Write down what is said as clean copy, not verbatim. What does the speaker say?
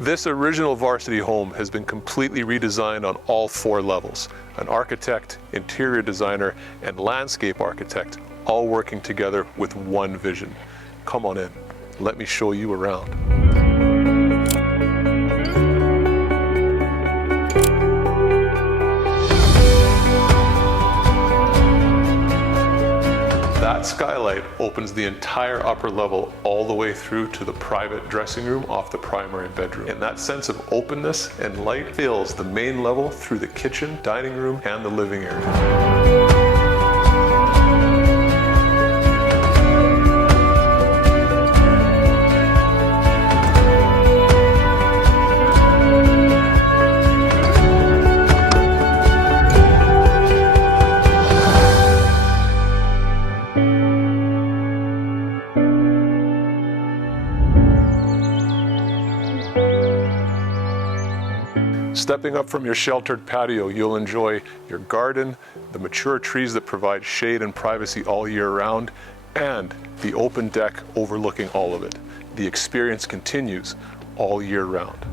This original Varsity home has been completely redesigned on all 4 levels. An architect, interior designer, and landscape architect all working together with one vision. Come on in, let me show you around. That skylight opens the entire upper level all the way through to the private dressing room off the primary bedroom. And that sense of openness and light fills the main level through the kitchen, dining room, and the living area. Stepping up from your sheltered patio, you'll enjoy your garden, the mature trees that provide shade and privacy all year round, and the open deck overlooking all of it. The experience continues all year round.